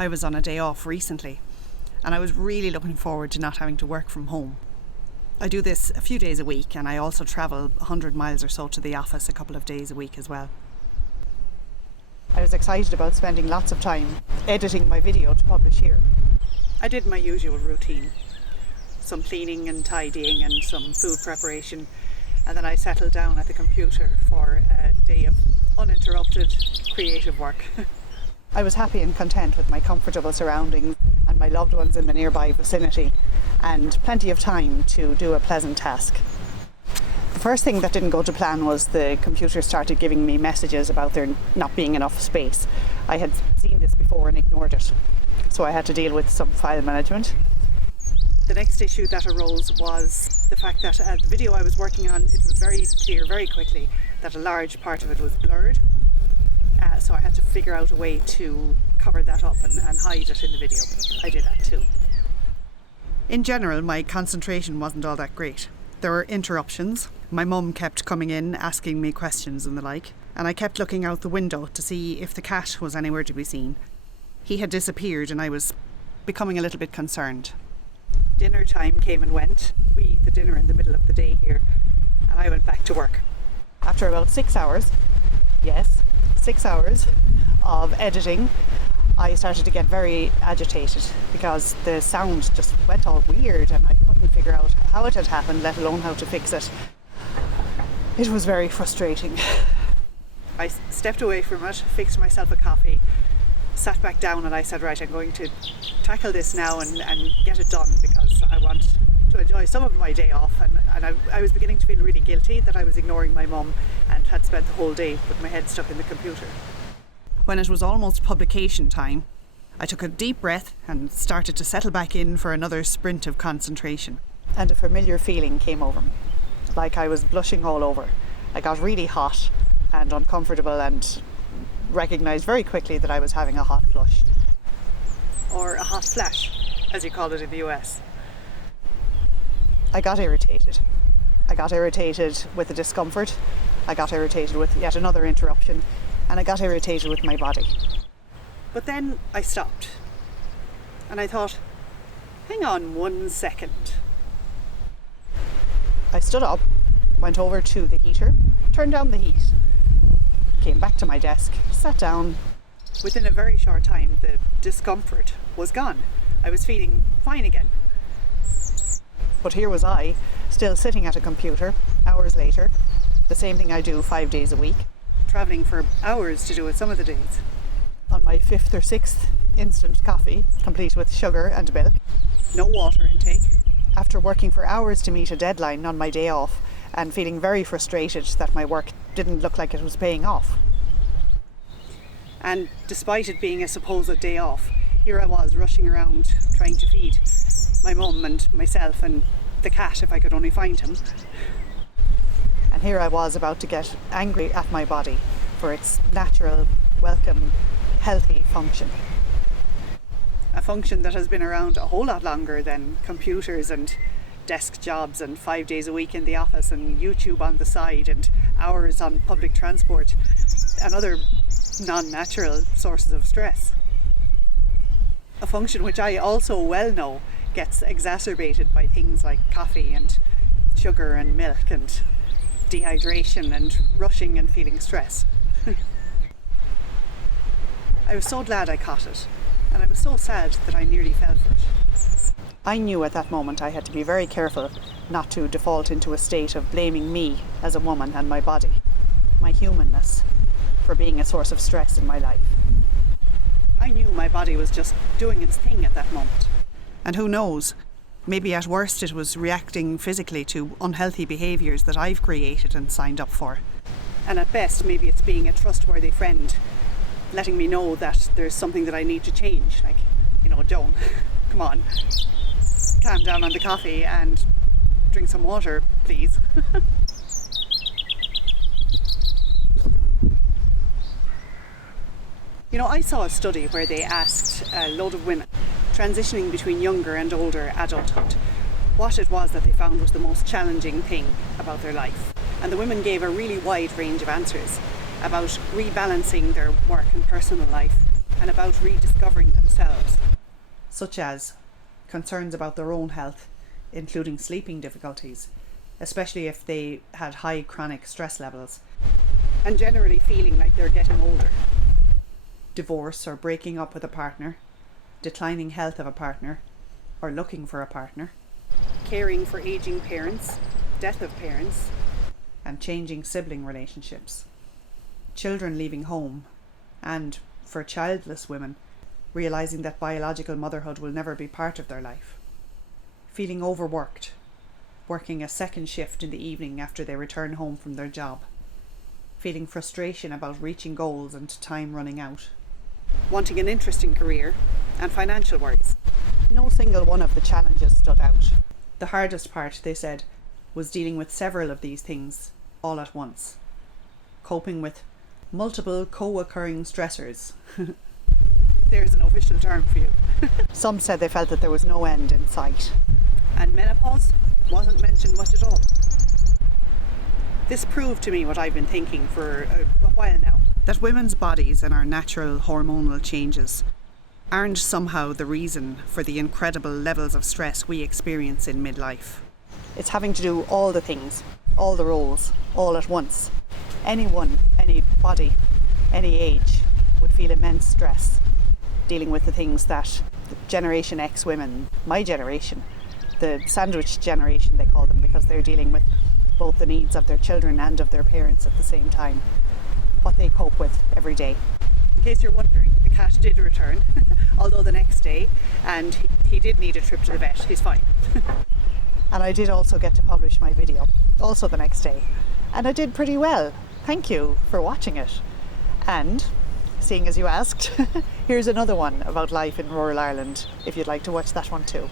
I was on a day off recently and I was really looking forward to not having to work from home. I do this a few days a week and I also travel 100 miles or so to the office a couple of days a week as well. I was excited about spending lots of time editing my video to publish here. I did my usual routine, some cleaning and tidying and some food preparation, and then I settled down at the computer for a day of uninterrupted creative work. I was happy and content with my comfortable surroundings and my loved ones in the nearby vicinity, and plenty of time to do a pleasant task. The first thing that didn't go to plan was the computer started giving me messages about there not being enough space. I had seen this before and ignored it, so I had to deal with some file management. The next issue that arose was the fact that the video I was working on, it was very clear very quickly that a large part of it was blurred. So I had to figure out a way to cover that up and hide it in the video. I did that too. In general, my concentration wasn't all that great. There were interruptions. My mum kept coming in, asking me questions and the like, and I kept looking out the window to see if the cat was anywhere to be seen. He had disappeared and I was becoming a little bit concerned. Dinner time came and went. We eat the dinner in the middle of the day here, and I went back to work. After about 6 hours, 6 hours of editing, I started to get very agitated because the sound just went all weird and I couldn't figure out how it had happened, let alone how to fix it. It was very frustrating. I stepped away from it, fixed myself a coffee, sat back down, and I said, right, I'm going to tackle this now and get it done because I want to enjoy some of my day off, and I was beginning to feel really guilty that I was ignoring my mum and had spent the whole day with my head stuck in the computer. When it was almost publication time, I took a deep breath and started to settle back in for another sprint of concentration. And a familiar feeling came over me, like I was blushing all over. I got really hot and uncomfortable and recognised very quickly that I was having a hot flush. Or a hot flash, as you call it in the US. I got irritated. I got irritated with the discomfort. I got irritated with yet another interruption. And I got irritated with my body. But then I stopped. And I thought, hang on 1 second. I stood up, went over to the heater, turned down the heat, came back to my desk, sat down. Within a very short time, the discomfort was gone. I was feeling fine again. But here was I, still sitting at a computer, hours later, the same thing I do 5 days a week, travelling for hours to do it some of the days, on my 5th or 6th instant coffee, complete with sugar and milk, no water intake, after working for hours to meet a deadline on my day off and feeling very frustrated that my work didn't look like it was paying off. And despite it being a supposed day off, here I was rushing around trying to feed my mum and myself and the cat if I could only find him. And here I was about to get angry at my body for its natural, welcome, healthy function. A function that has been around a whole lot longer than computers and desk jobs and 5 days a week in the office and YouTube on the side and hours on public transport and other non-natural sources of stress. A function which I also well know gets exacerbated by things like coffee and sugar and milk and dehydration and rushing and feeling stress. I was so glad I caught it, and I was so sad that I nearly fell for it. I knew at that moment I had to be very careful not to default into a state of blaming me as a woman and my body, my humanness, for being a source of stress in my life. I knew my body was just doing its thing at that moment. And who knows, maybe at worst it was reacting physically to unhealthy behaviours that I've created and signed up for. And at best, maybe it's being a trustworthy friend, letting me know that there's something that I need to change. Like, Joan, come on, calm down on the coffee and drink some water, please. I saw a study where they asked a load of women transitioning between younger and older adulthood what it was that they found was the most challenging thing about their life. And the women gave a really wide range of answers about rebalancing their work and personal life, and about rediscovering themselves, such as concerns about their own health, including sleeping difficulties, especially if they had high chronic stress levels, and generally feeling like they're getting older. Divorce or breaking up with a partner, declining health of a partner, or looking for a partner, caring for aging parents, death of parents, and changing sibling relationships, children leaving home, and, for childless women, realising that biological motherhood will never be part of their life, feeling overworked, working a second shift in the evening after they return home from their job, feeling frustration about reaching goals and time running out, wanting an interesting career, and financial worries. No single one of the challenges stood out. The hardest part, they said, was dealing with several of these things all at once, coping with multiple co-occurring stressors. There's an official term for you. Some said they felt that there was no end in sight. And menopause wasn't mentioned much at all. This proved to me what I've been thinking for a while now, that women's bodies and our natural hormonal changes aren't somehow the reason for the incredible levels of stress we experience in midlife. It's having to do all the things, all the roles, all at once. Anyone, any body, any age would feel immense stress dealing with the things that Generation X women, my generation, the sandwich generation they call them, because they're dealing with both the needs of their children and of their parents at the same time, what they cope with every day. In case you're wondering, the cat did return, although the next day, and he did need a trip to the vet. He's fine. And I did also get to publish my video, also the next day, and I did pretty well. Thank you for watching it. And, seeing as you asked, here's another one about life in rural Ireland, if you'd like to watch that one too.